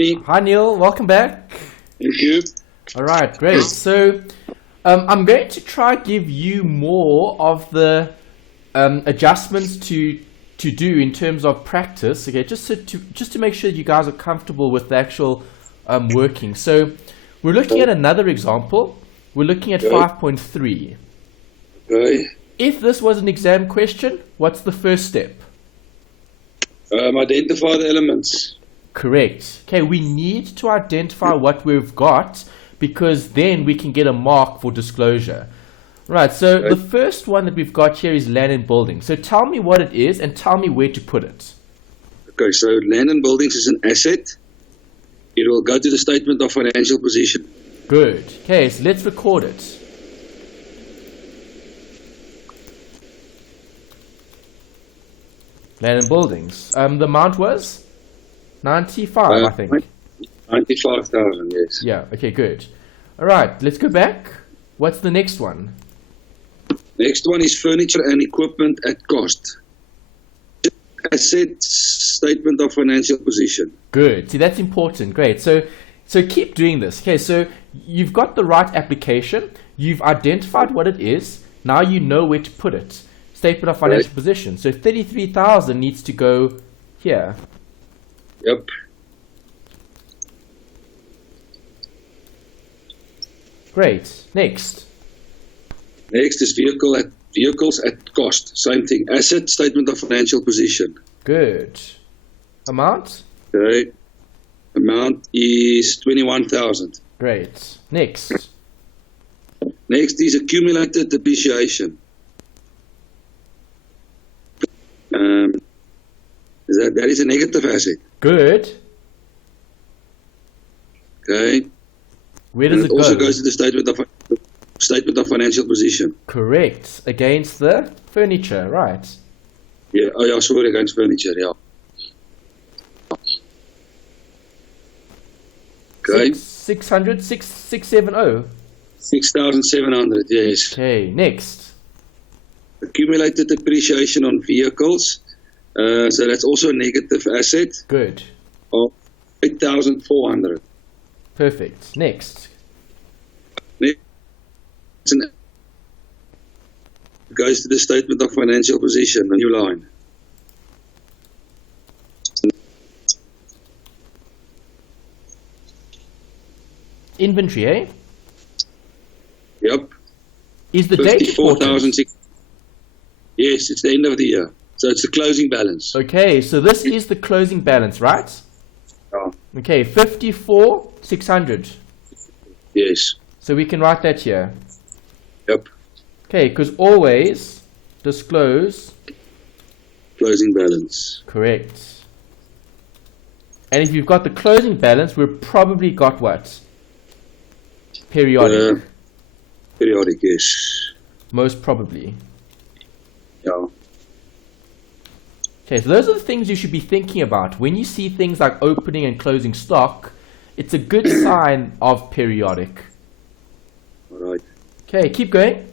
evening. Hi Neil, welcome back. Thank you. All right, great. So I'm going to try give you more of the adjustments to do in terms of practice. Okay, just to make sure you guys are comfortable with the actual working. So we're looking at another example. We're looking at 5.3. Okay. If this was an exam question, what's the first step? Identify the elements. Correct. Okay, we need to identify what we've got because then we can get a mark for disclosure. Right, so the first one that we've got here is land and buildings. So tell me what it is and tell me where to put it. Okay, so land and buildings is an asset. It will go to the statement of financial position. Good. Okay, so let's record it. Land and buildings. The amount was 95, I think. 95,000, yes. Yeah, okay, good. All right, let's go back. What's the next one? Next one is furniture and equipment at cost. Asset statement of financial position. Good. See, that's important. Great. So keep doing this. Okay, so you've got the right application. You've identified what it is. Now you know where to put it. Statement of financial position. So 33,000 needs to go here. Yep. Great. Next. Next is vehicles at cost. Same thing. Asset statement of financial position. Good. Amount? Okay. Amount is 21,000. Great. Next. Next is accumulated depreciation. That is a negative asset. Good. Okay. Where does it also go? goes to the statement of financial position. Correct. Against the furniture, right? Yeah. Oh, yeah. Sorry, against furniture. Yeah. Okay. 670. 6,700. Yes. Okay. Next. Accumulated depreciation on vehicles. So that's also a negative asset. Good. Of 8,400. Perfect. Next. Next goes to the statement of financial position, a new line. Inventory, eh? Yep. Is the date important? Yes, it's the end of the year. So it's the closing balance. Okay, so this is the closing balance, right? Oh. Okay, 54,600. Yes. So we can write that here. Yep. Okay, because always disclose. Closing balance. Correct. And if you've got the closing balance, we've probably got what? Periodic. Periodic, yes. Most probably. Yeah. Okay, so those are the things you should be thinking about. When you see things like opening and closing stock, it's a good sign of periodic. All right. Okay, keep going.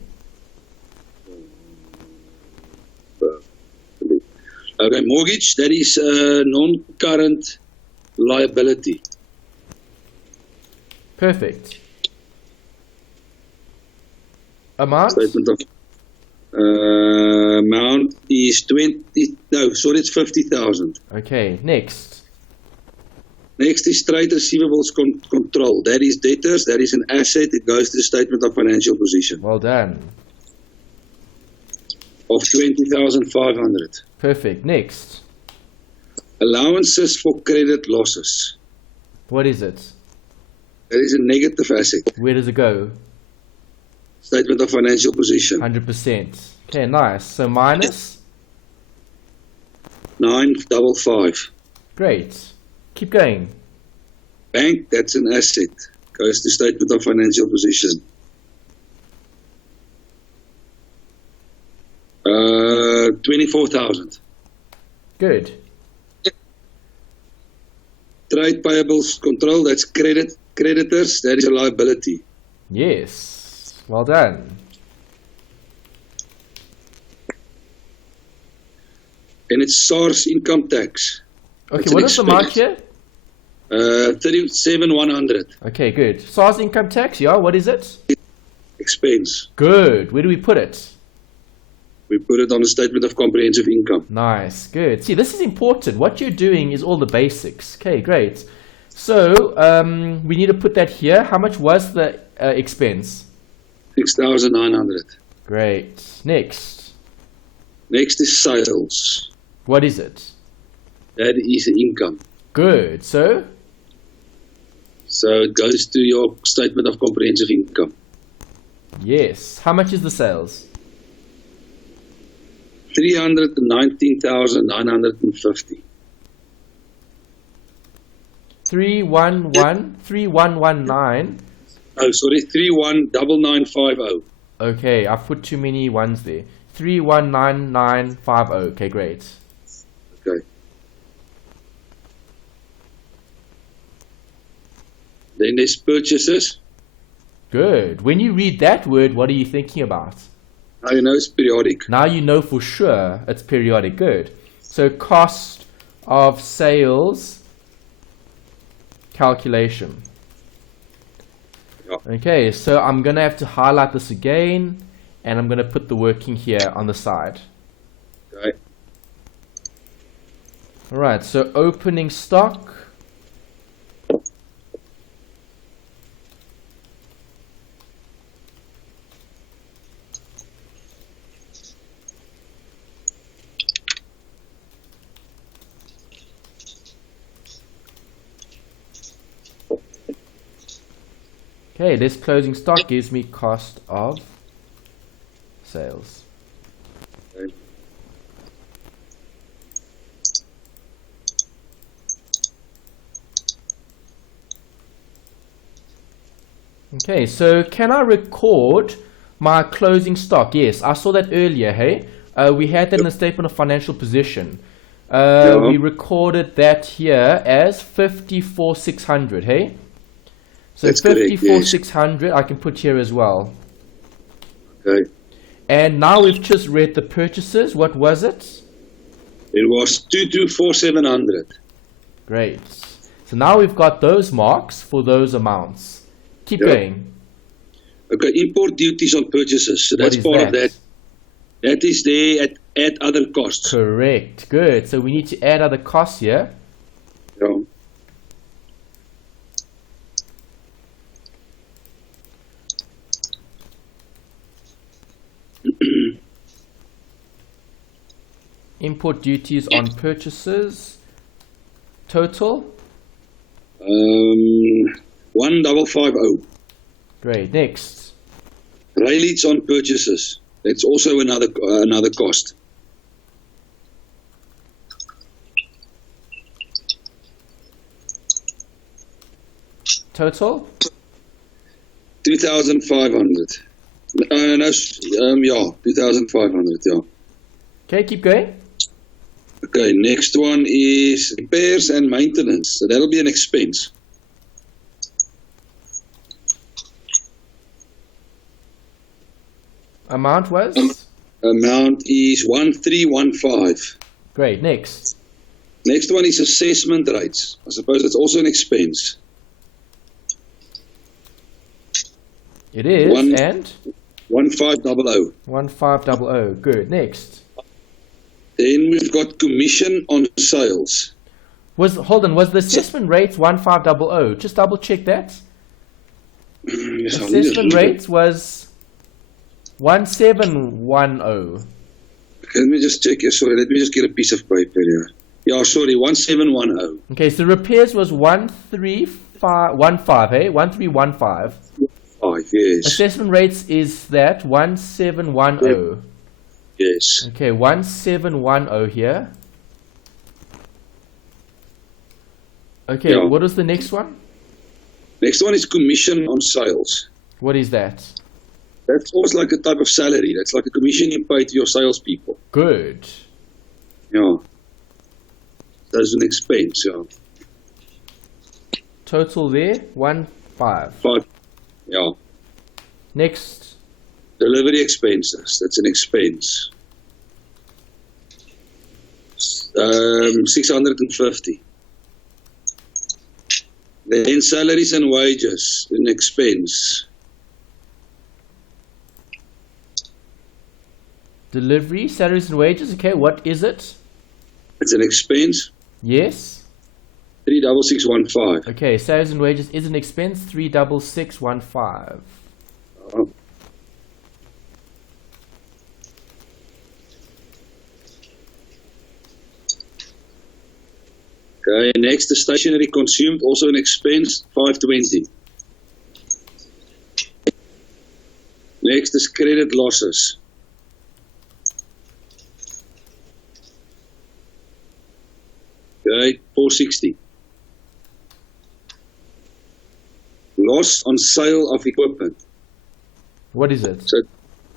Okay, mortgage, that is non-current liability. Perfect. Amount? Statement of amount is it's 50,000. Okay, next. Next is trade receivables control. That is debtors, that is an asset. It goes to the statement of financial position. Well done. Of 20,500. Perfect. Next. Allowances for credit losses. What is it? That is a negative asset. Where does it go? Statement of financial position. 100%. Okay, nice. So minus? 955. Great. Keep going. Bank, that's an asset. Goes to statement of financial position. 24,000. Good. Trade payables control, that's creditors, that is a liability. Yes. Well done. And it's SARS income tax. Okay, what is the amount here? 37,100. Okay, good. SARS income tax, yeah, what is it? Expense. Good. Where do we put it? We put it on the statement of comprehensive income. Nice, good. See, this is important. What you're doing is all the basics. Okay, great. So, we need to put that here. How much was the expense? 6,900. Great. Next. Next is sales. What is it? That is income. Good. So it goes to your statement of comprehensive income. yes. How much is the sales? 319,950. 3119. Oh, sorry, 319950. Okay, I've put too many ones there. 319950. Okay, great. Okay. Then there's purchases. Good. When you read that word, what are you thinking about? Now you know it's periodic. Now you know for sure it's periodic. Good. So cost of sales calculation. Yeah. Okay, so I'm going to have to highlight this again, and I'm going to put the working here on the side. Okay. All right, so opening stock. Okay, this closing stock gives me cost of sales. Okay. Okay, so can I record my closing stock? Yes, I saw that earlier, hey? We had that in the statement of financial position. We recorded that here as 54,600, hey? So That's correct, 54,600 I can put here as well. Okay. And now we've just read the purchases. What was it? It was 224,700. Great. So now we've got those marks for those amounts. Keep going. Okay, import duties on purchases. So What that's is part that? of that. That is there at other costs. Correct. Good. So we need to add other costs here. Yeah. Import duties on purchases. Total. 1,550. Great. Next. Railage on purchases. That's also another cost. Total. 2,500. No, 2,500. Yeah. Okay, keep going. Okay, next one is repairs and maintenance. So that'll be an expense. Amount was? Amount is 1,315. Great. Next. Next one is assessment rates. I suppose it's also an expense. It is. And? 1,500. 1500. Good. Next. Then we've got commission on sales. Hold on, was the assessment rates 1500? Just double check that. Yes, Assessment rates was 1710. Okay, let me just check here. Sorry, let me just get a piece of paper here. Yeah, sorry, 1710. Okay, so repairs was 1315, hey? 1315. 5, yes. Assessment rates is that 1710. Yes. Okay, 1710 here. Okay, Yeah. what is the next one? Next one is commission on sales. What is that? That's almost like a type of salary. That's like a commission you pay to your salespeople. Good. Yeah. That's an expense, yeah. Total there, 15. 5. Yeah. Next. Delivery expenses. That's an expense. 650. Then salaries and wages, an expense. Delivery, salaries and wages. Okay, what is it? It's an expense. Yes. 36615. Okay, salaries and wages is an expense. 36615. Oh. Okay, next, the stationery consumed, also an expense, 520. Next is credit losses. Okay, 460. Loss on sale of equipment. What is it? So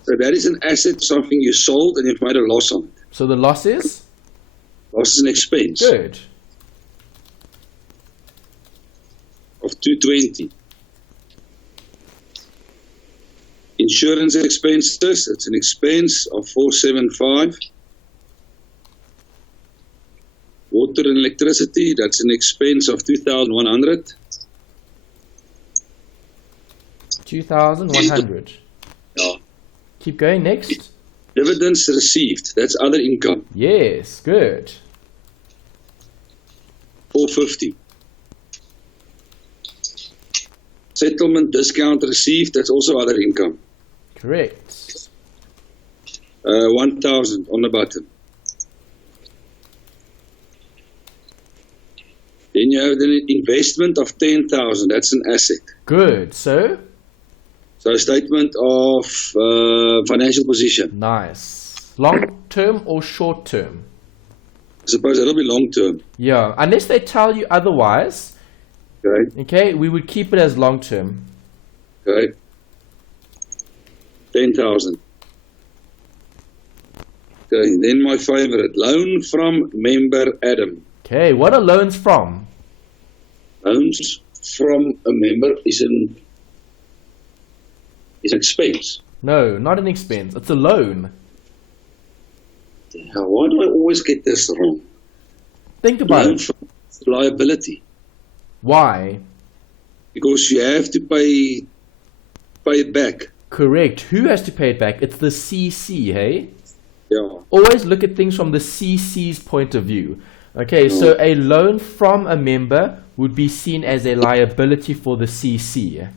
that is an asset, something you sold and you've made a loss on it. So the loss is? Loss is an expense. Good. Of 220. Insurance expenses, it's an expense of 475. Water and electricity, that's an expense of 2,100. 2,100. Yeah. Keep going, next. Dividends received, that's other income, Yes, good. 450. Settlement discount received, that's also other income, Correct. 1,000 on the bottom. Then you have the investment of 10,000, that's an asset. Good. So? So a statement of financial position. Nice. Long term or short term? I suppose that'll be long term. Yeah, unless they tell you otherwise, Okay, okay, we would keep it as long term. okay. 10,000. Okay, then my favorite, loan from member Adam. Okay, what are loans from? Loans from a member is an expense. No, not an expense. It's a loan. Now, why do I always get this wrong? Think about Loan it. from liability. Why? Because you have to pay it back. Correct. Who has to pay it back? It's the CC, hey? Yeah. Always look at things from the CC's point of view. Okay, so a loan from a member would be seen as a liability for the CC.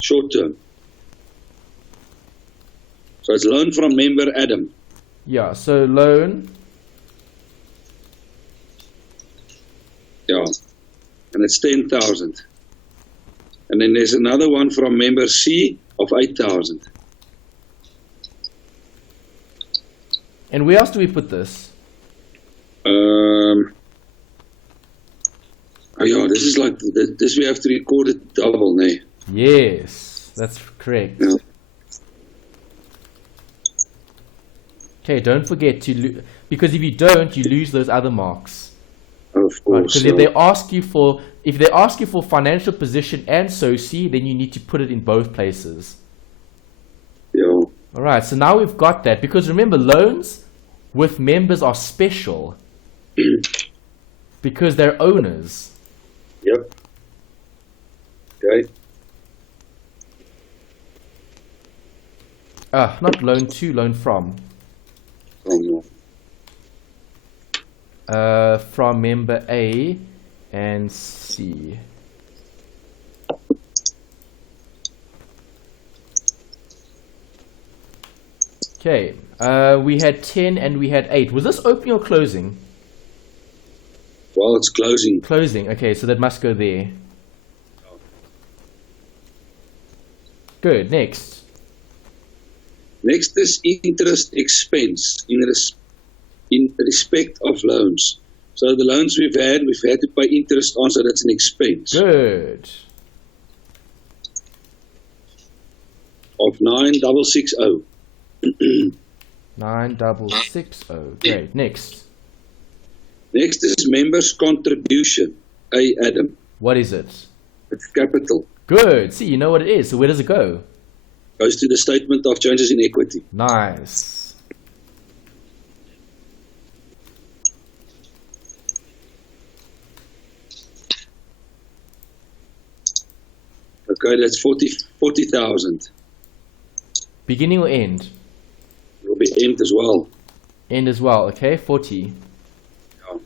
Short term. So it's loan from member Adam. Yeah, so loan. Yeah. And it's 10,000. And then there's another one from member C of 8,000. And where else do we put this? Oh yeah, this is like, this we have to record it double, nee? Yes, that's correct. Yeah. Okay, don't forget to because if you don't, you lose those other marks. Of course. Because if they ask you for financial position and SOCI, then you need to put it in both places. Yeah. All right, so now we've got that. Because remember, loans with members are special because they're owners. Yep. Okay. Not loan to, loan from. From member A and C. Okay, we had 10 and we had 8. Was this opening or closing? Well, it's closing. Closing, okay, so that must go there. Good, next. Next is interest expense in respect of loans. So the loans we've had to pay interest on, so that's an expense. Good. Of 9,660. 9,660. Great, next. Next is members' contribution. A. Adam. What is it? It's capital. Good, see, you know what it is, so where does it go? Goes to the statement of changes in equity. Nice. Okay, that's 40,000. Beginning or end? It will be end as well. End as well, okay, 40. Yeah.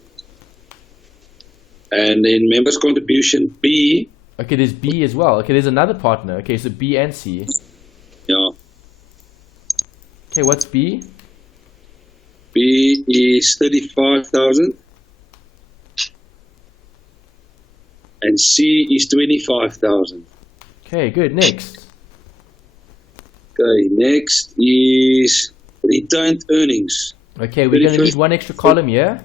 And then members' contribution B. Okay, there's B as well. Okay, there's another partner. Okay, so B and C. Yeah. Okay, what's B? B is 35,000. And C is 25,000. Okay, good. Next. Okay, next is retained earnings. Okay, we're going to need one extra column here.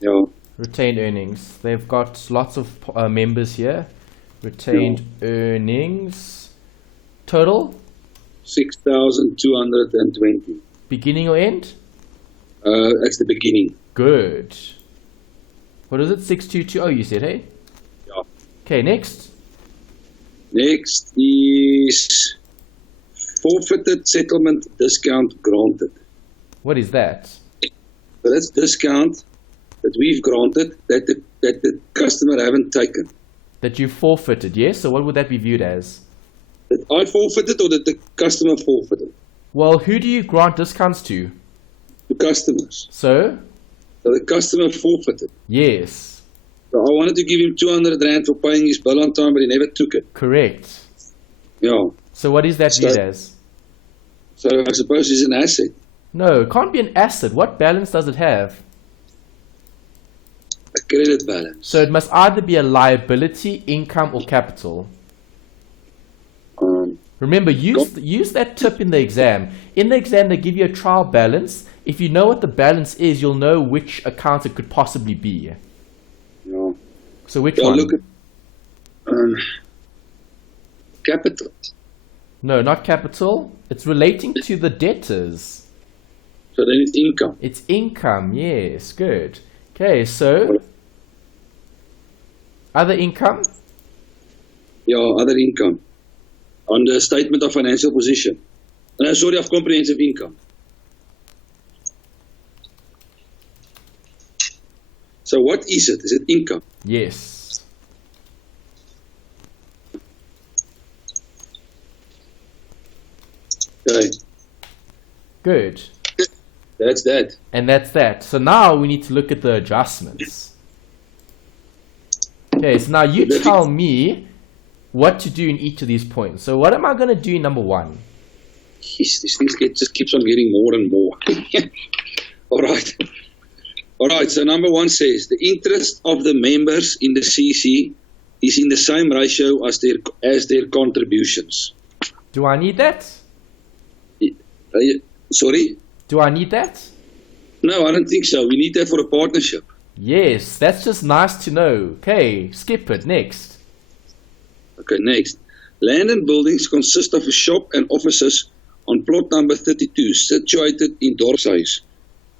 Yeah. Retained earnings. They've got lots of members here. Retained earnings. Total? 6,220. Beginning or end? That's the beginning. Good. What is it? 6220 you said, hey? Yeah. Okay, next. Next is forfeited settlement discount granted. What is that? So that's discount that we've granted that the customer haven't taken. That you forfeited, yes? So what would that be viewed as? That I forfeited or that the customer forfeited? Well, who do you grant discounts to? The customers. So? So the customer forfeited. Yes. So I wanted to give him 200 Rand for paying his bill on time, but he never took it. Correct. Yeah. So what is that viewed as? So I suppose it's an asset. No, it can't be an asset. What balance does it have? A credit balance. So it must either be a liability, income, or capital. Remember, use that tip in the exam. In the exam, they give you a trial balance. If you know what the balance is, you'll know which account it could possibly be. Yeah. So which one? Look at capital. No, not capital. It's relating to the debtors. So then it's income. It's income, yes, good. Okay, so other income? Yeah, other income. On the statement of financial position. Sorry, of comprehensive income. So what is it? Is it income? Yes. Okay. Good. That's that. And that's that. So now we need to look at the adjustments. Okay, so now you tell me what to do in each of these points. So what am I going to do in number one? Jeez, these things just keeps on getting more and more. All right. All right, so number one says the interest of the members in the CC is in the same ratio as their contributions. Do I need that? Sorry? Do I need that? No, I don't think so. We need that for a partnership. Yes, that's just nice to know. Okay, skip it. Next. Okay, next. Land and buildings consist of a shop and offices on plot number 32, situated in Dorpshuis,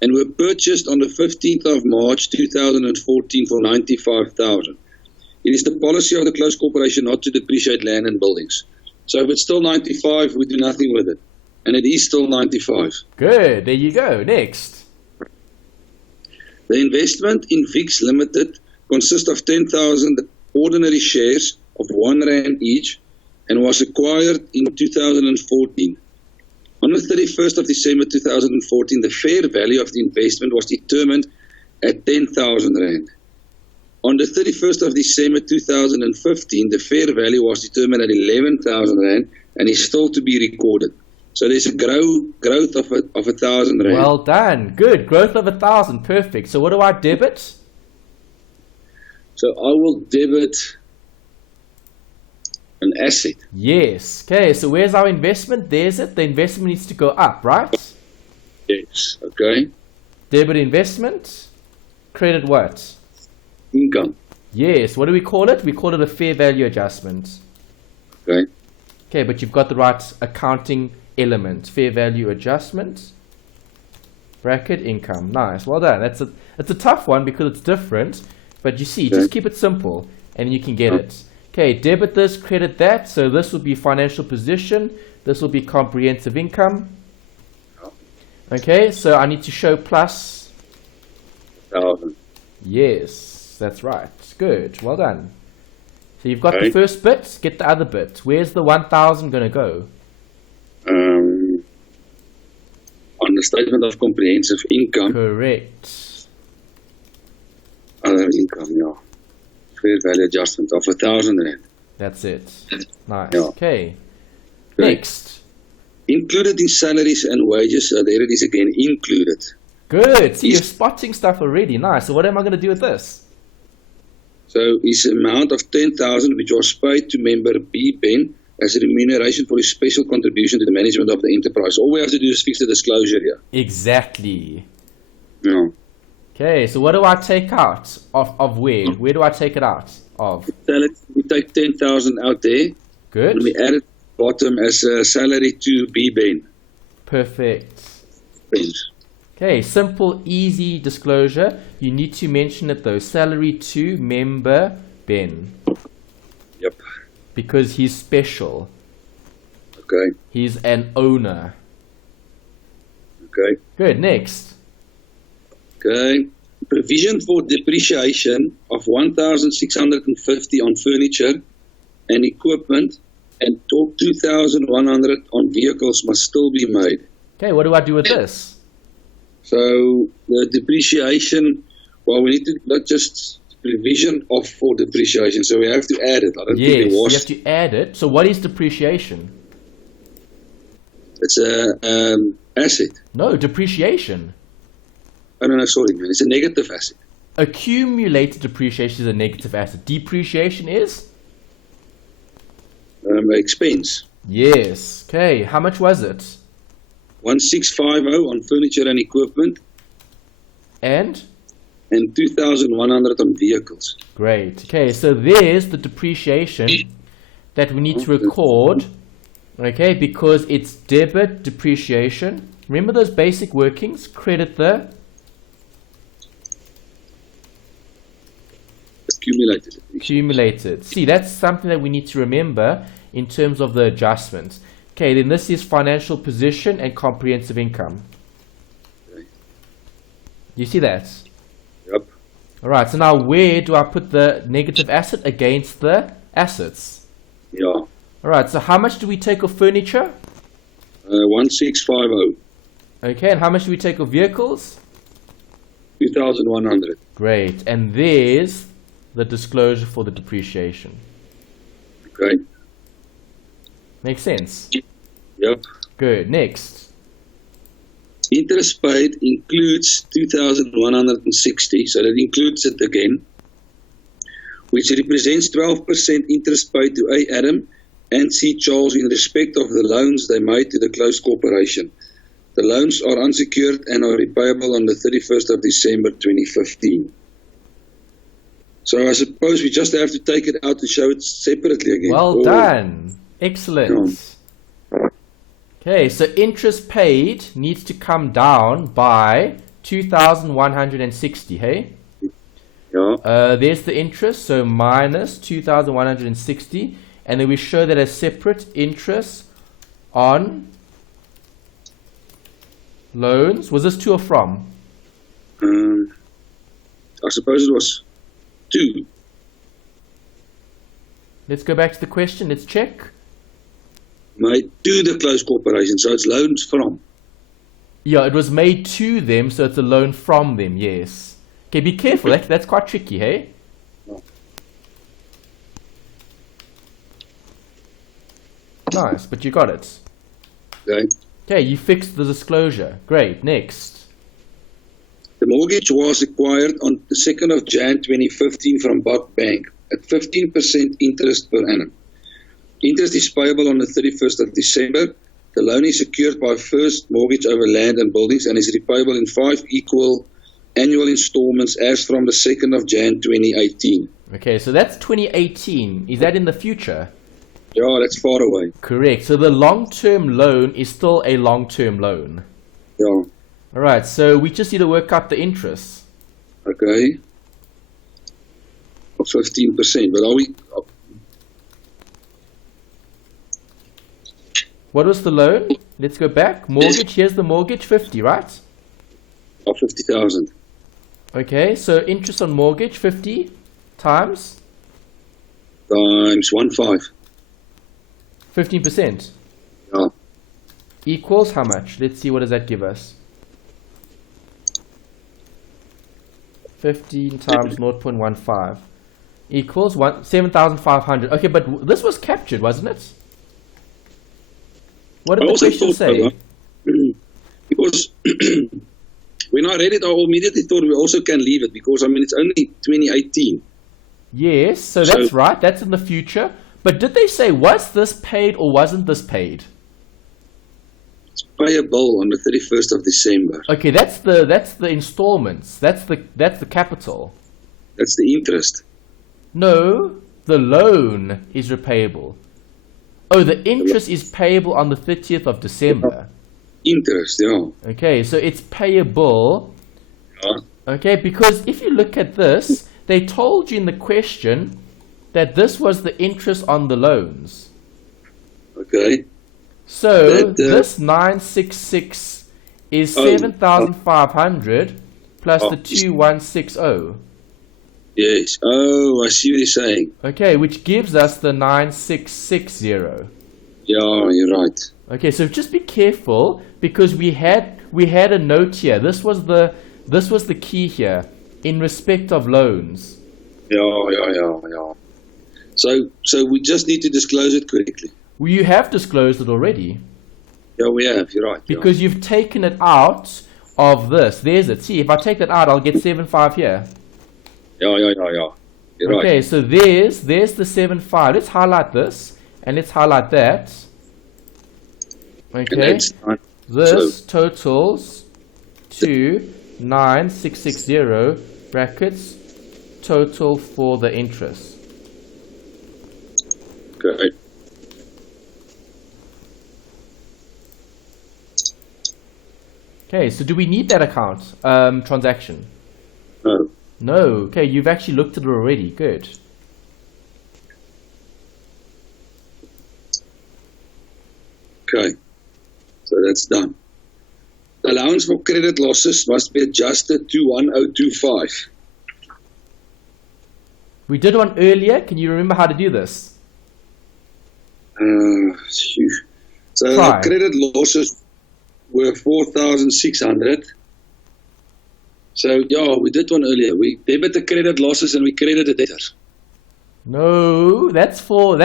and were purchased on the 15th of March 2014 for 95,000. It is the policy of the closed corporation not to depreciate land and buildings. So if it's still 95, we do nothing with it. And it is still 95. Good, there you go. Next. The investment in VIX Limited consists of 10,000 ordinary shares of R1 each and was acquired in 2014. On the 31st of December 2014, the fair value of the investment was determined at 10,000 Rand. On the 31st of December 2015, the fair value was determined at 11,000 Rand and is still to be recorded. So there's a growth of 1,000 Rand. Well done. Good. Growth of 1,000. Perfect. So what do I debit? So I will debit an asset. Yes. Okay, so where's our investment? There's it. The investment needs to go up, right? Yes. Okay. Debit investment. Credit what? Income. Yes. What do we call it? We call it a fair value adjustment. Okay. Okay, but you've got the right accounting element. Fair value adjustment. Bracket income. Nice. Well done. It's a tough one because it's different. But you see, just keep it simple and you can get it. Okay, debit this, credit that. So this will be financial position. This will be comprehensive income. Okay, so I need to show plus 1,000. Yes, that's right. Good. Well done. So you've got the Okay. first bit, get the other bit. Where's the 1,000 going to go? On the statement of comprehensive income, Correct. other income, yeah. Fair value adjustment of 1,000 rand. That's it. Nice. Yeah. Okay. Okay. Next. Included in salaries and wages, so there it is again, included. Good. See, you're spotting stuff already. Nice. So what am I going to do with this? So is amount of 10,000 which was paid to member B, Ben, as a remuneration for his special contribution to the management of the enterprise. All we have to do is fix the disclosure here. Exactly. Yeah. Okay, so what do I take out of where? Where do I take it out of? So we take 10,000 out there, Good. and we add it bottom as a salary to B, Ben. Perfect. Ben's. Okay, simple, easy disclosure. You need to mention it though. Salary to member Ben. Yep. Because he's special. Okay. He's an owner. Okay. Good, next. Okay. Provision for depreciation of 1,650 on furniture and equipment and 2,100 on vehicles must still be made. Okay, what do I do with this? So the depreciation, well, we need to not just provision of for depreciation, so we have to add it. I don't think Yes, it you was. have to add it. So what is depreciation? It's a asset. No, depreciation. Oh, no, sorry, man. It's a negative asset. Accumulated depreciation is a negative asset. Depreciation is? Expense. Yes. Okay, how much was it? 1,650 on furniture and equipment And? and 2,100 on vehicles. Great. Okay, so there's the depreciation that we need to record, okay, because it's debit depreciation. Remember those basic workings? Credit the accumulated. See, that's something that we need to remember in terms of the adjustments. Okay, then this is financial position and comprehensive income. Okay. You see that? Yep. All right, so now where do I put the negative asset against the assets? Yeah. All right, so how much do we take of furniture? 1,650. Okay, and how much do we take of vehicles? 2,100. Great, and there's the disclosure for the depreciation. Okay. Makes sense? Yep. Good, next. Interest paid includes 2,160, so that includes it again, which represents 12% interest paid to A. Adam and C. Charles in respect of the loans they made to the closed corporation. The loans are unsecured and are repayable on the 31st of December 2015. So I suppose we just have to take it out to show it separately again. Well done. Excellent. Yeah. Okay, so interest paid needs to come down by 2,160, hey? Yeah. There's the interest, so minus 2,160, and then we show that as separate interest on loans. Was this to or from? I suppose it was 2. Let's go back to the question. Let's check. Made to the closed corporation, so it's loans from. Yeah, it was made to them, so it's a loan from them, yes. Okay, be careful. That's quite tricky, hey? Yeah. Nice, but you got it. Okay. Okay, you fixed the disclosure. Great, next. The mortgage was acquired on the 2nd of Jan 2015 from Buck Bank at 15% interest per annum. Interest is payable on the 31st of December. The loan is secured by first mortgage over land and buildings and is repayable in 5 equal annual installments as from the 2nd of Jan 2018. Okay, so that's 2018. Is that in the future? Yeah, that's far away. Correct. So the long-term loan is still a long-term loan. Yeah. All right, so we just need to work out the interest. Okay. Of 15%, but are we... What was the loan? Let's go back. Mortgage, here's the mortgage, 50, right? Of 50,000. Okay, so interest on mortgage, 50 times? times 1.5. 15%. Yeah. Equals how much? Let's see, what does that give us? 15 times 0.15 equals 7,500. Okay, but this was captured, wasn't it? What did the question say? Because when I read it, I immediately thought we also can leave it because, I mean, it's only 2018. Yes, so that's right. That's in the future. But did they say, was this paid or wasn't this paid? It's payable on the 31st of December. Okay, that's the installments. That's the capital. That's the interest. No, the loan is repayable. Oh, the interest is payable on the 30th of December. Interest, yeah. Okay, so it's payable. Yeah. Okay, because if you look at this, they told you in the question that this was the interest on the loans. Okay. So this 966 is 7,500 plus the 2160. Yes. Oh, I see what you're saying. Okay, which gives us the 9660. Yeah, you're right. Okay, so just be careful because we had a note here. This was the key here in respect of loans. Yeah. So we just need to disclose it correctly. Well, you have disclosed it already. Yeah, we have. You're right. Because you've taken it out of this. There's it. See, if I take that out, I'll get 7.5 here. Yeah. You're right. Okay, so there's the 7.5. Let's highlight this and let's highlight that. Okay, this totals to 9660 brackets total for the interest. Okay. Okay, so do we need that account transaction? No. No. Okay, you've actually looked at it already. Good. Okay. So that's done. The allowance for credit losses must be adjusted to 1025. We did one earlier. Can you remember how to do this? So Try. the credit losses were 4,600. So yeah, we did one earlier. We debit the credit losses and we credit the debtors. No, that's for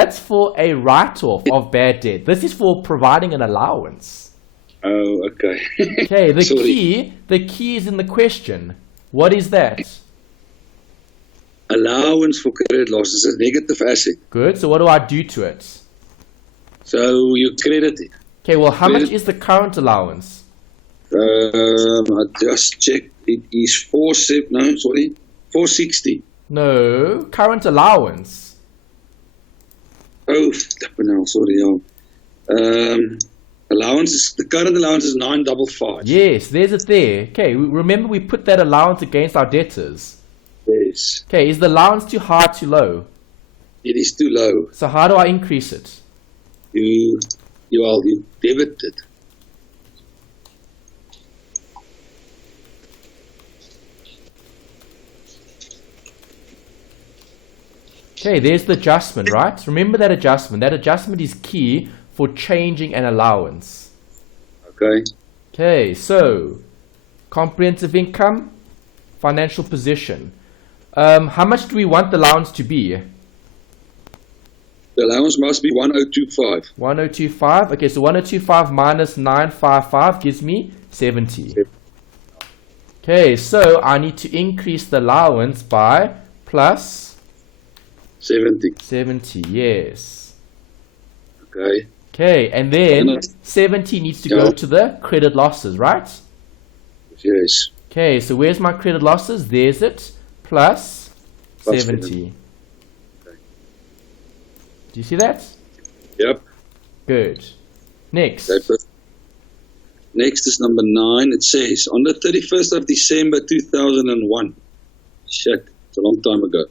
a write-off of bad debt. This is for providing an allowance. Oh, okay. Okay, the Sorry. key is in the question. What is that? Allowance for credit losses is a negative asset. Good. So what do I do to it? So you credit it. Okay, well, how much is the current allowance? I just checked. It is 460. No, current allowance. Oh, no, sorry. Allowance. The current allowance is 955. Yes, there's it there. Okay, remember we put that allowance against our debtors. Yes. Okay, is the allowance too high, too low? It is too low. So how do I increase it? You debit it. Okay, there's the adjustment, right? Remember that adjustment. That adjustment is key for changing an allowance. Okay. Okay, so comprehensive income, financial position. How much do we want the allowance to be? The allowance must be 1025. 1025. Okay, so 1025 minus 955 gives me 70. Okay, so I need to increase the allowance by plus 70. Yes. Okay. Okay, and then 70 needs to go to the credit losses, right? Yes. Okay, so where's my credit losses? There's it. Plus 70. Okay. Do you see that? Yep. Good. Next. Next is number 9. It says, on the 31st of December 2001, shit, it's a long time ago,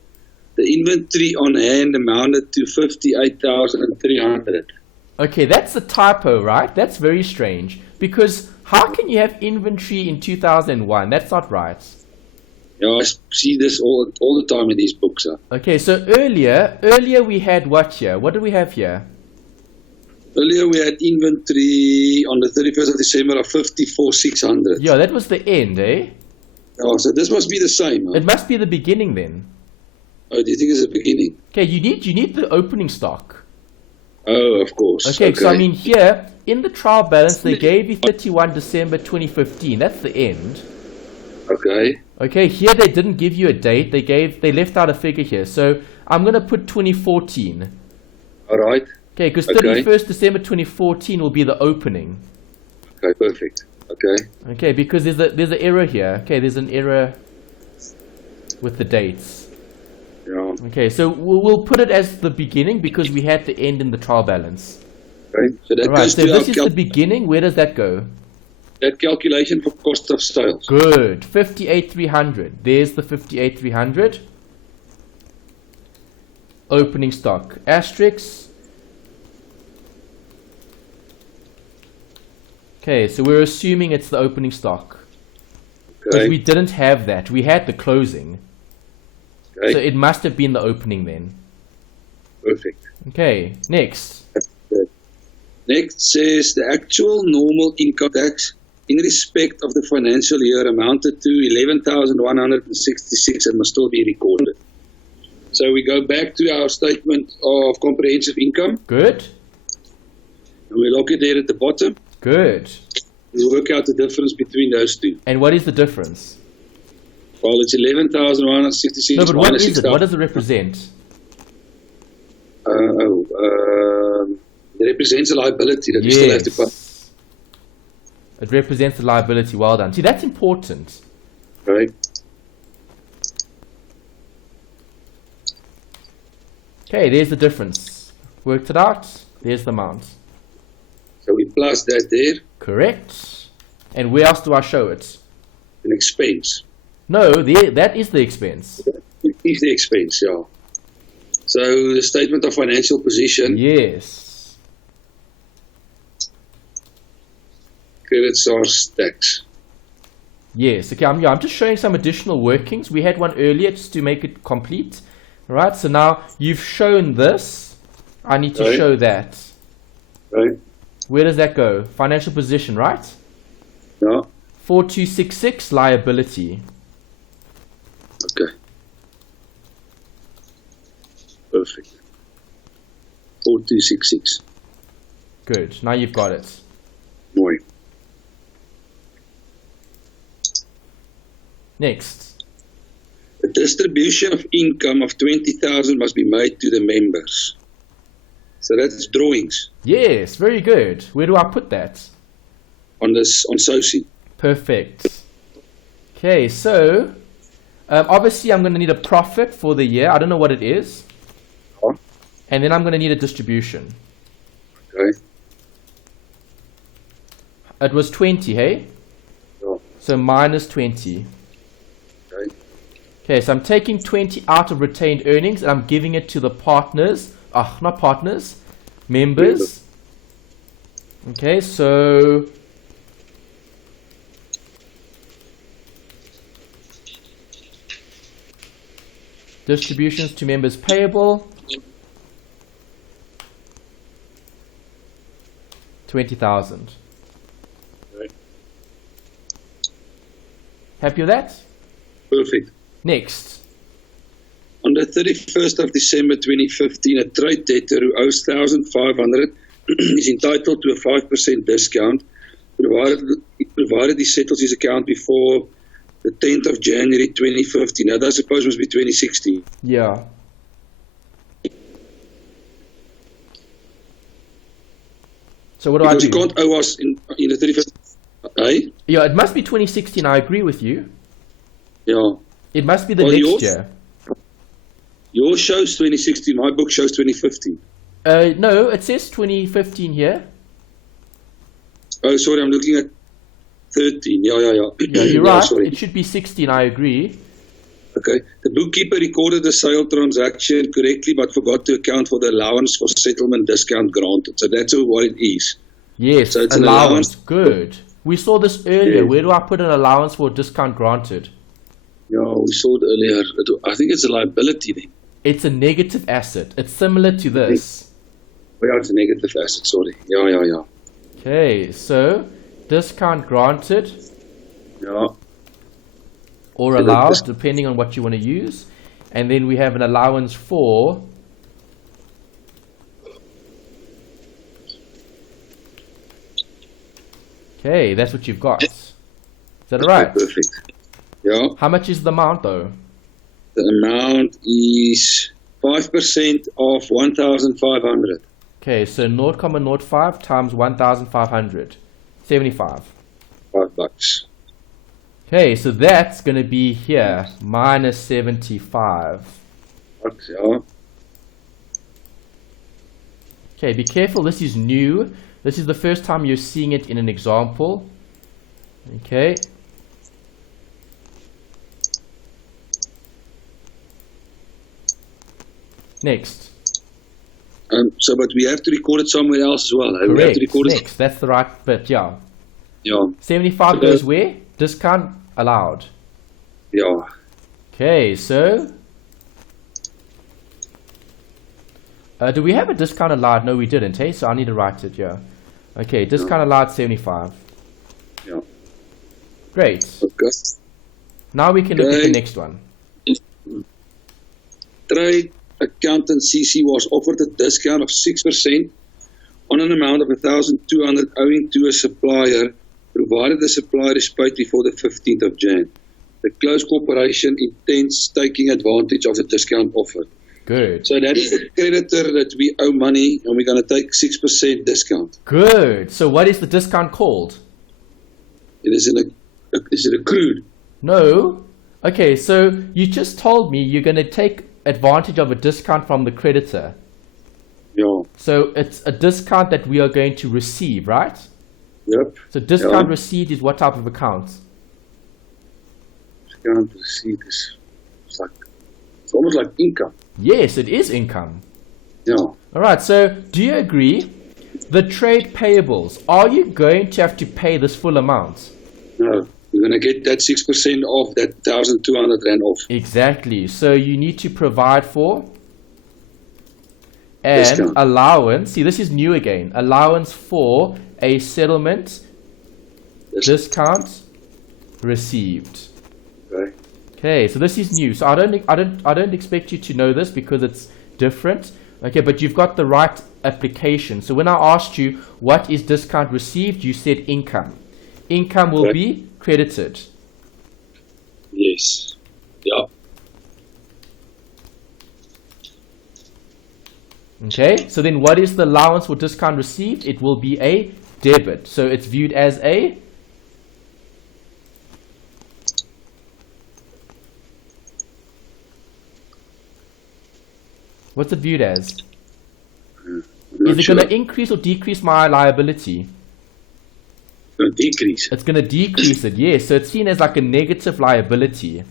the inventory on hand amounted to 58,300. Okay, that's a typo, right? That's very strange. Because how can you have inventory in 2001? That's not right. Yeah, I see this all the time in these books. Okay, so earlier we had what here? What do we have here? Earlier we had inventory on the 31st of December of 54,600. Yeah, that was the end, eh? Oh, so this must be the same. Huh? It must be the beginning then. Oh, do you think it's the beginning? Okay, you need the opening stock. Oh, of course. Okay, so I mean here, in the trial balance, they gave you 31 December 2015. That's the end. Okay. Okay, here they didn't give you a date. They left out a figure here. So I'm going to put 2014. All right. Okay, because 31st December 2014 will be the opening. Okay, perfect. Okay. Okay, because there's an error here. Okay, there's an error with the dates. Yeah. Okay, so we'll put it as the beginning because we had the end in the trial balance. Okay. So that goes so to this is the beginning. Where does that go? That calculation for cost of sales. Good. 58,300. There's the 58,300. Opening stock. Asterisk. Okay, so we're assuming it's the opening stock. Because we didn't have that. We had the closing. Okay. So it must have been the opening then. Perfect. Okay, next. Next says the actual normal income tax in respect of the financial year amounted to 11,166 and must still be recorded. So we go back to our statement of comprehensive income. Good. And we look at there at the bottom. Good. We'll work out the difference between those two. And what is the difference? Well, it's 11,166. No, but what is it? What does it represent? It represents a liability that we still have to pay. It represents the liability. Well done. See, that's important. Right. Okay, there's the difference. Worked it out. There's the amount. So we plus that there. Correct. And where else do I show it? An expense. No, that is the expense. It is the expense, yeah. So the statement of financial position. Yes. Credit source tax. Yes. Okay, I'm just showing some additional workings. We had one earlier just to make it complete. All right, so now you've shown this. I need to show that. Right. Where does that go? Financial position, right? Yeah. 4266 liability. Okay. Perfect. 4266. Good. Now you've got it. Mooi. Next. A distribution of income of 20,000 must be made to the members. So that's drawings. Yes, very good. Where do I put that? On SOCI. Perfect. Okay, so obviously I'm going to need a profit for the year. I don't know what it is. Huh? And then I'm going to need a distribution. Okay. It was 20, hey? Yeah. So minus 20. Okay. Okay, so I'm taking 20 out of retained earnings and I'm giving it to the partners. Not partners. Members. Okay, so distributions to members payable. 20,000. Right. Happy with that? Perfect. Next. On the 31st of December 2015, a trade debtor who owes 1,500 is entitled to a 5% discount, provided he settles his account before the 10th of January 2015. Now, that I suppose must be 2016. Yeah. So what do because I do? You can't owe us in the 31st. Eh? Yeah, it must be 2016. I agree with you. Yeah. It must be the next year. Yours shows 2016. My book shows 2015. No, it says 2015 here. Oh, sorry, I'm looking at 13. Yeah. Yeah, you're right. Sorry. It should be 16. I agree. Okay. The bookkeeper recorded the sale transaction correctly, but forgot to account for the allowance for settlement discount granted. So that's what it is. Yes, so it's allowance. Good. We saw this earlier. Yeah. Where do I put an allowance for discount granted? Yeah, we saw it earlier. I think it's a liability then. It's a negative asset. It's similar to this. Yeah, it's a negative asset, sorry. Yeah. Okay, so discount granted Yeah. or So allowed, depending on what you want to use. And then we have an allowance for okay, that's what you've got. Is that alright? Perfect. Yeah. How much is the amount though? The amount is 5% of 1,500. Okay, so 0.05 times 1,500. 75. $5. Okay, so that's going to be here, minus 75. Bucks, yeah. Okay, be careful, this is new. This is the first time you're seeing it in an example. Okay. Next. So, but we have to record it somewhere else as well. Correct. We have to record Next, that's the right bit, yeah. Yeah. 75 So goes where? Discount allowed. Yeah. Okay, so do we have a discount allowed? No, we didn't, hey? So I need to write it, yeah. Okay, discount allowed 75. Yeah. Great. Okay. Now we can look at the next one. Trade accountant CC was offered a discount of 6% on an amount of 1,200 owing to a supplier, provided the supplier is paid before the 15th of Jan. The closed corporation intends taking advantage of the discount offered. Good. So that is the creditor that we owe money and we're going to take 6% discount. Good. So what is the discount called? Is it accrued? No. Okay, so you just told me you're going to take advantage of a discount from the creditor. Yeah. So it's a discount that we are going to receive, right? Yep. So discount received is what type of account? Discount received is it's almost like income. Yes, it is income. Yeah. All right, so do you agree? The trade payables, are you going to have to pay this full amount? No. We're going to get that 6% off, that 1,200 Rand off. Exactly. So you need to provide for an Discount. allowance. See, this is new again. Allowance for a settlement discount received. Okay. Okay, so this is new. So I don't expect you to know this because it's different. Okay, but you've got the right application. So when I asked you what is discount received, you said income. Income will be credited. Yes. Yeah. Okay, so then what is the allowance for discount received? It will be a debit. So it's viewed as a what's it viewed as? Is it going to increase or decrease my liability? Decrease. It's going to decrease it, yes. So it's seen as like a negative liability.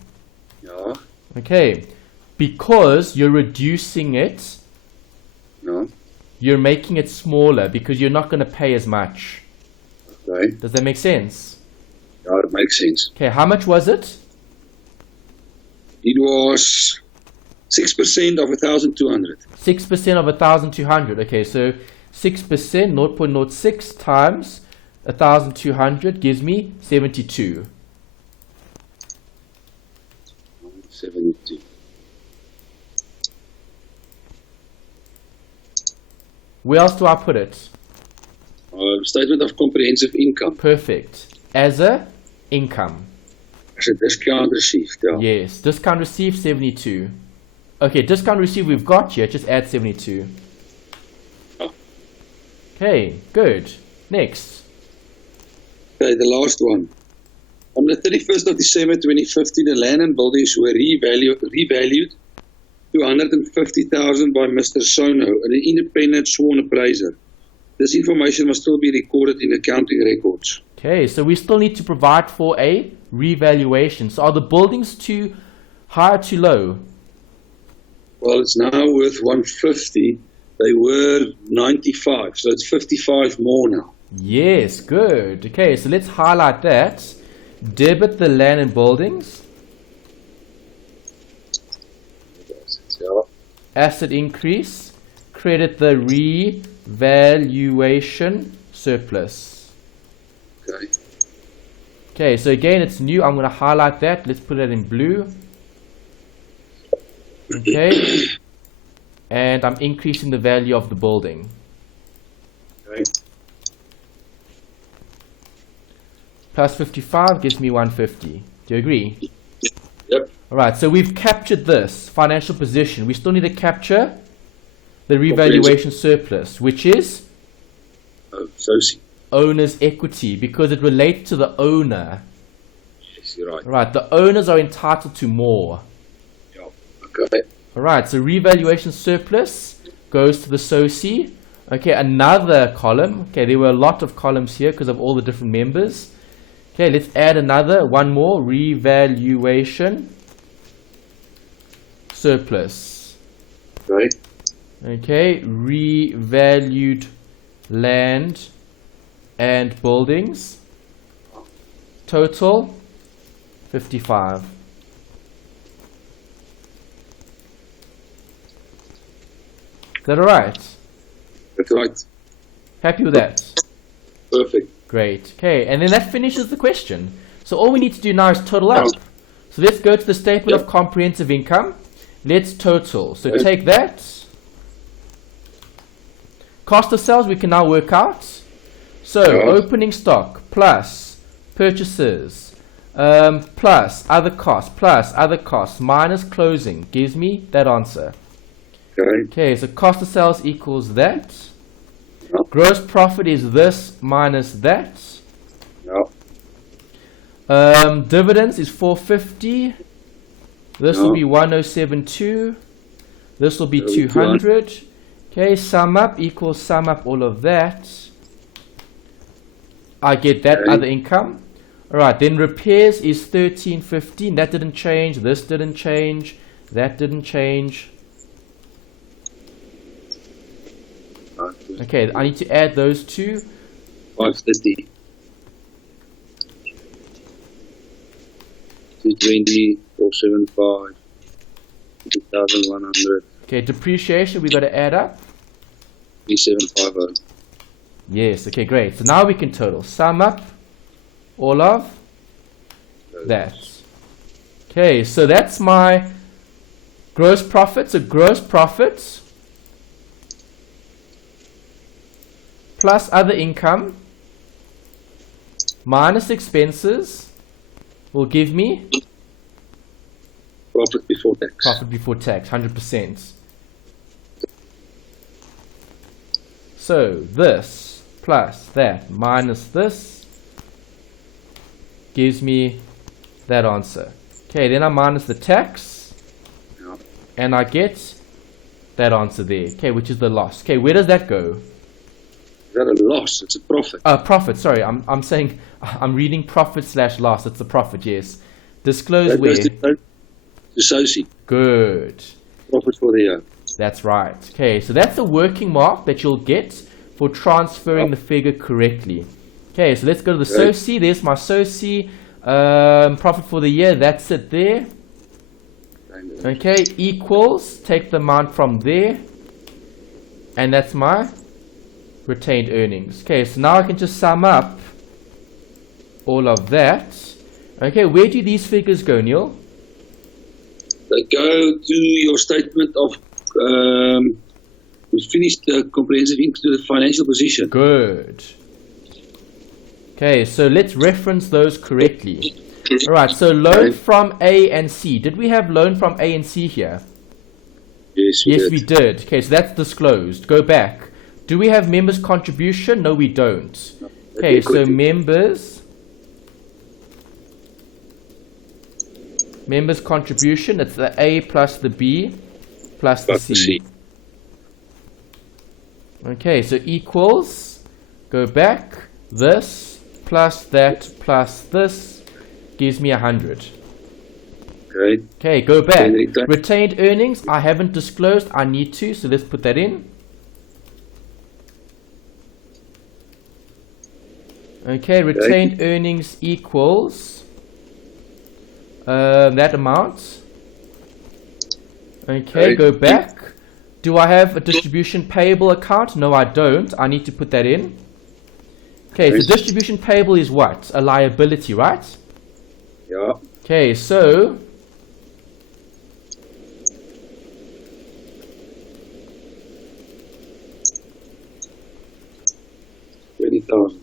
Yeah. Okay, because you're reducing it, No. you're making it smaller because you're not going to pay as much. Okay. Does that make sense? Yeah, it makes sense. Okay, how much was it? It was 6% of 1,200. 6% of 1,200. Okay, so 6%, 0.06 times 1,200 gives me 72. 72. Where else do I put it? Statement of comprehensive income. Perfect. As a income. As a discount received. Yeah. Yes, discount received 72. Okay, discount received we've got here, just add 72. Oh. Okay, good. Next. Okay, the last one. On the 31st of December 2015, the land and buildings were revalued to 150,000 by Mr. Sono, an independent sworn appraiser. This information must still be recorded in accounting records. Okay, so we still need to provide for a revaluation. So are the buildings too high or too low? Well, it's now worth 150. They were 95, so it's 55 more now. Yes, good. Okay, so let's highlight that. Debit the land and buildings. asset increase, credit the revaluation surplus. Okay. Okay, so again, it's new. I'm going to highlight that. Let's put it in blue. Okay. And I'm increasing the value of the building. Okay. Plus 55 gives me 150. Do you agree? Yep. Alright, so we've captured this financial position. We still need to capture the revaluation surplus, which is owner's equity, because it relates to the owner. Yes, you're right. Right, the owners are entitled to more. Yep. Okay. Alright, so revaluation surplus goes to the SOCI. Okay, another column. Okay, there were a lot of columns here because of all the different members. Okay, let's add one more, revaluation surplus. Right. Okay, revalued land and buildings. Total 55. Is that alright? That's right. Happy with that? Perfect. Great. Okay, and then that finishes the question. So all we need to do now is total up. So let's go to the statement of comprehensive income. Let's total. So take that. Cost of sales we can now work out. So opening stock plus purchases plus other costs minus closing gives me that answer. Okay, so cost of sales equals that. Gross profit is this minus that. Dividends is 450. This will be 1072. This will be 200. Okay, sum up equals sum up all of that. I get that other income. Alright, then repairs is 1315. That didn't change. This didn't change. That didn't change. Okay, I need to add those two. 550. 220, 475, 2,100. Okay, depreciation we got to add up. 3750. Yes, okay, great. So now we can total. Sum up all of that. Okay, so that's my gross profit. So gross profit plus other income minus expenses will give me profit before tax. Profit before tax, 100%. So this plus that minus this gives me that answer. Okay, then I minus the tax and I get that answer there. Okay, which is the loss. Okay, where does that go? Is that a loss? It's a profit. Profit, sorry, I'm saying, I'm reading profit / loss. It's a profit, yes. Disclose that where? To SOCI. Good. Profit for the year. That's right. Okay, so that's the working mark that you'll get for transferring the figure correctly. Okay, so let's go to the SOCI. There's my SOCI. Profit for the year, that's it there. Okay, equals, take the amount from there. And that's my retained earnings. Okay, so now I can just sum up all of that. Okay, where do these figures go, Neil? They go to your statement of we finished the comprehensive income to the financial position. Good. Okay, so let's reference those correctly. Alright, so loan from A and C. Did we have loan from A and C here? Yes, we did. Okay, so that's disclosed. Go back. Do we have members' contribution? No, we don't. Okay, so members contribution, it's the A plus the B plus the C. Okay, so equals, go back, this plus that plus this gives me 100. Okay, go back. Retained earnings, I haven't disclosed, I need to, so let's put that in. Okay, retained earnings equals that amount. Okay, go back. Do I have a distribution payable account? No, I don't. I need to put that in. Okay, so distribution payable is what? A liability, right? Yeah. Okay, so $20,000.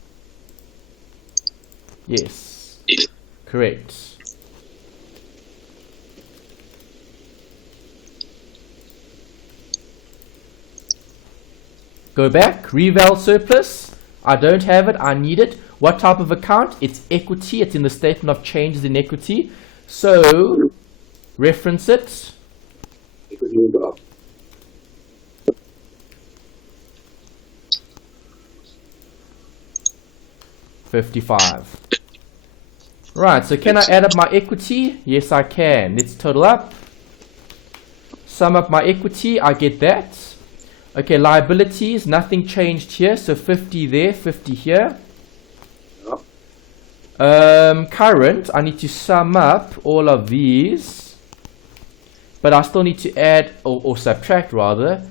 yes, correct. Go back, reval surplus. I don't have it, I need it. What type of account? It's equity, it's in the statement of changes in equity. So, reference it. Equity will go up. $55. Right, so can I add up my equity? Yes, I can. Let's total up. Sum up my equity, I get that. Okay, liabilities, nothing changed here, so 50 there, 50 here. Current, I need to sum up all of these, but I still need to add, or subtract rather,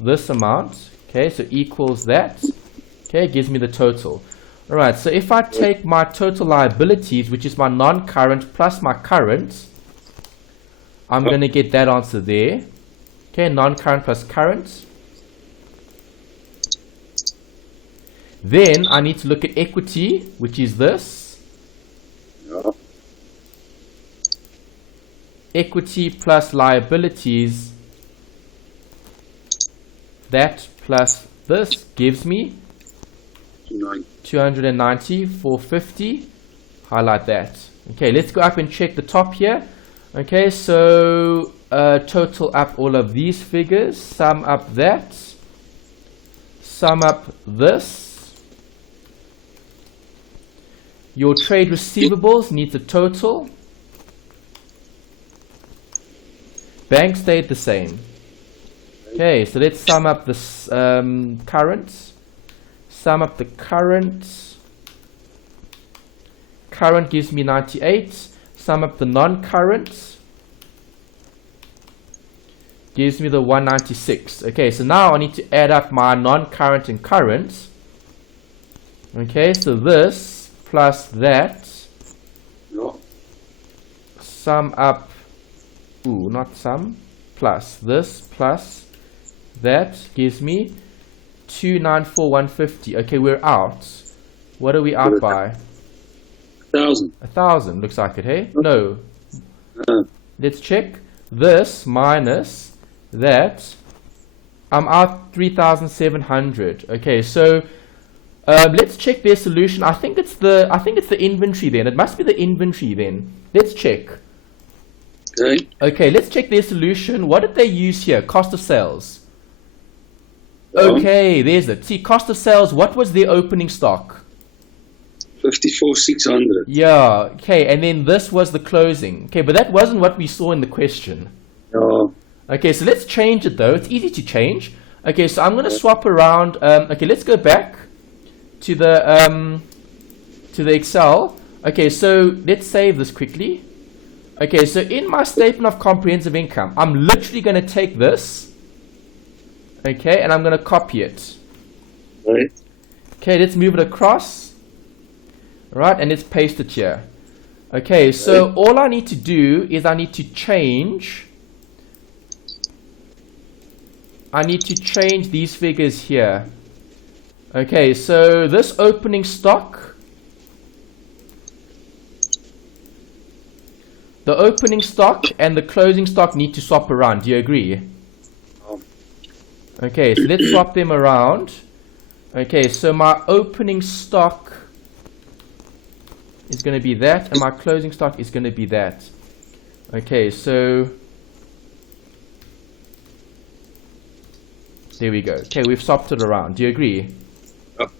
this amount. Okay, so equals that. Okay, gives me the total. Alright, so if I take my total liabilities, which is my non-current plus my current, I'm going to get that answer there. Okay, non-current plus current. Then I need to look at equity, which is this. Yeah. Equity plus liabilities. That plus this gives me 290, 450. Highlight that. Okay, let's go up and check the top here. Okay, so total up all of these figures, sum up that, sum up this. Your trade receivables needs a total. Bank stayed the same. Okay, so let's sum up this current. Sum up the current. Current gives me 98. Sum up the non-current. Gives me the 196. Okay, so now I need to add up my non-current and current. Okay, so this plus that. No. Sum up. Ooh, not sum. Plus this plus that gives me 294,150. Okay, we're out. What are we out by? 1,000. 1,000 looks like it, hey? No. Let's check. This minus that. I'm out 3,700. Okay, so let's check their solution. I think it's the inventory then. It must be the inventory then. Let's check. Okay. Okay, let's check their solution. What did they use here? Cost of sales. Okay, there's it. See, cost of sales, what was their opening stock? 54,600. Yeah, okay, and then this was the closing. Okay, but that wasn't what we saw in the question. No. Okay, so let's change it though. It's easy to change. Okay, so I'm going to swap around. Okay, let's go back to the Excel. Okay, so let's save this quickly. Okay, so in my statement of comprehensive income, I'm literally going to take this. Okay, and I'm going to copy it. Right. Okay, let's move it across. Right, and let's paste it here. Okay, so all I need to do is I need to change these figures here. Okay, so this opening stock, the opening stock and the closing stock need to swap around. Do you agree? Okay, so let's swap them around. Okay, so my opening stock is going to be that, and my closing stock is going to be that. Okay, so there we go. Okay, we've swapped it around. Do you agree? Yep.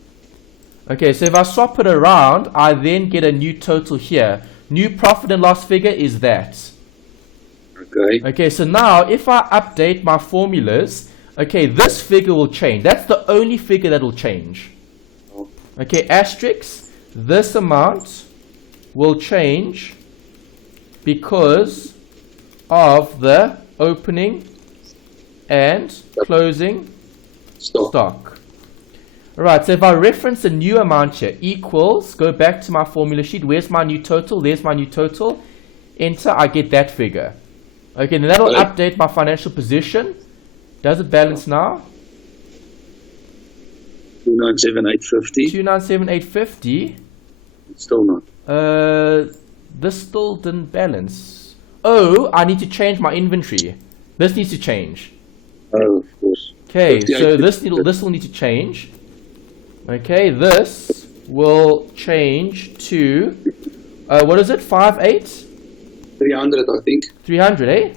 Okay, so if I swap it around, I then get a new total here. New profit and loss figure is that. Okay. Okay, so now if I update my formulas, okay, this figure will change. That's the only figure that will change. Okay, asterisk, this amount will change because of the opening and closing Stock. Alright, so if I reference a new amount here, equals, go back to my formula sheet, where's my new total? There's my new total. Enter, I get that figure. Okay, then that'll update my financial position. Does it balance now? 297,850. 297,850. Still not. This still didn't balance. Oh, I need to change my inventory. This needs to change. Oh, of course. Okay, so this will need to change. Okay, this will change to what is it? 58? 300, I think. 300, eh?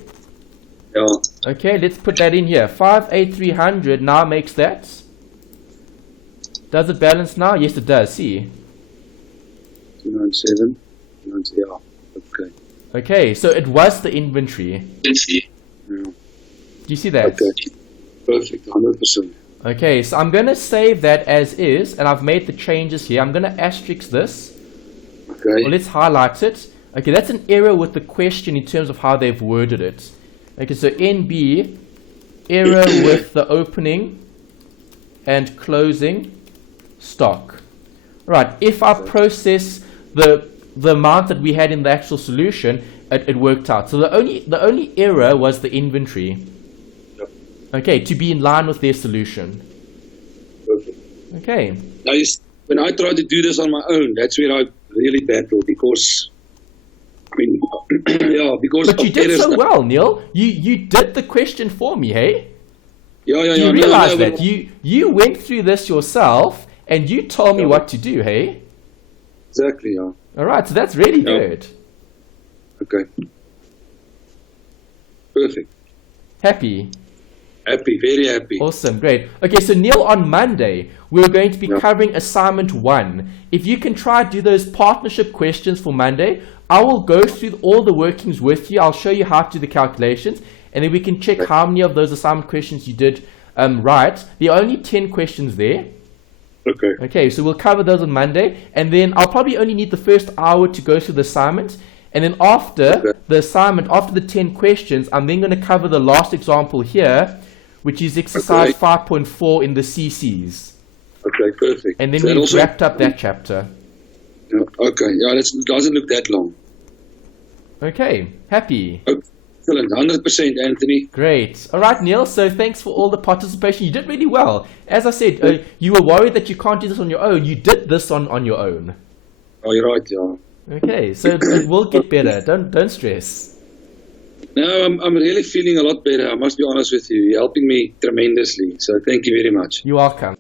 Yeah. Okay, let's put that in here. 58,300 now makes that. Does it balance now? Yes, it does. See. 297. Yeah. Okay. Okay, so it was the inventory. Yeah. Do you see that? Okay. Perfect. 100%. Okay, so I'm going to save that as is, and I've made the changes here. I'm going to asterisk this. Okay. Well, let's highlight it. Okay, that's an error with the question in terms of how they've worded it. Okay, so NB, error with the opening and closing stock. Right, if I process the amount that we had in the actual solution, it worked out. So the only error was the inventory. Yep. Okay, to be in line with their solution. Perfect. Okay. Now, when I try to do this on my own, that's where I really battle because, I mean, yeah, because. But you did so well, Neil. You did the question for me, hey? Yeah. You realize that you went through this yourself and you told me what to do, hey? Exactly, yeah. All right, so that's really good. Okay. Perfect. Happy? Happy, very happy. Awesome, great. Okay, so Neil, on Monday, we're going to be covering assignment 1. If you can try to do those partnership questions for Monday, I will go through all the workings with you. I'll show you how to do the calculations, and then we can check how many of those assignment questions you did right. There are only 10 questions there. Okay, so we'll cover those on Monday, and then I'll probably only need the first hour to go through the assignment, and then after the assignment, after the 10 questions, I'm then going to cover the last example here, which is exercise 5.4 in the CCs. Okay, perfect. And then we've wrapped up that chapter. Yeah, okay, yeah, it doesn't look that long. Okay, happy. Excellent, 100%, Anthony. Great. All right, Neil, so thanks for all the participation. You did really well. As I said, you were worried that you can't do this on your own. You did this on your own. Oh, you're right, yeah. Okay, so it will get better. Don't stress. No, I'm really feeling a lot better. I must be honest with you. You're helping me tremendously. So thank you very much. You're welcome.